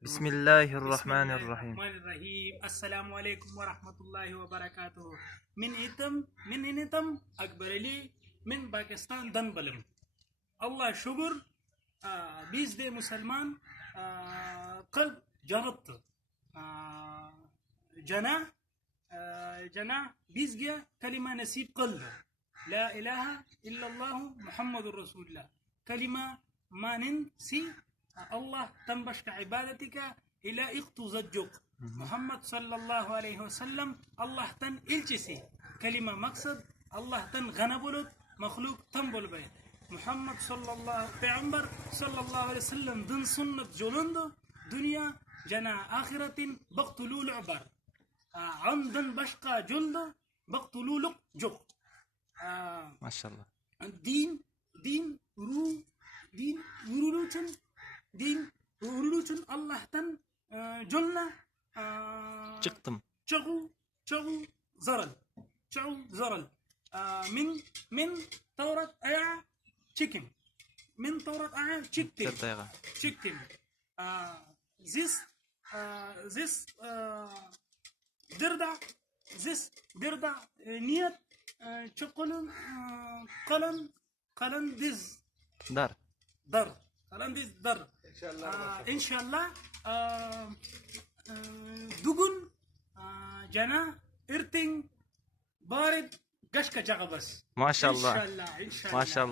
بسم الله بسم الرحمن الله الرحيم. الرحمن الرحيم. السلام عليكم ورحمة الله وبركاته. من إتم أكبر لي من باكستان دنبلم. الله شكر. بيز دي مسلمان. قلب جربت. جنا جنا بيزجا كلمة نسيب قلب. لا إله إلا الله محمد رسول الله. كلمة ما ننسي الله تنبش كعبادتك إلى إختو زجوك محمد صلى الله عليه وسلم. الله تن إلجسي كلمة مقصد الله تن غنبلت مخلوق تنبل بي محمد صلى الله پیغمبر صلى الله عليه وسلم دن سنة جولند دنيا جنا آخرة بقتلوا العبر عمدن بشقى جلد بقتلوا لق جق. ما شاء الله. دين ورولوچن الله تن جلنا çıktım. چغو زرل من ثورة أيا chicken من ثورة أيا chicken this دردا نيت چقلن قلن دز Dar. قلن دز در إن شاء الله دقن جنا إرتين بارد قشك جغبس ما شاء إن الله. شاء الله. ما شاء الله.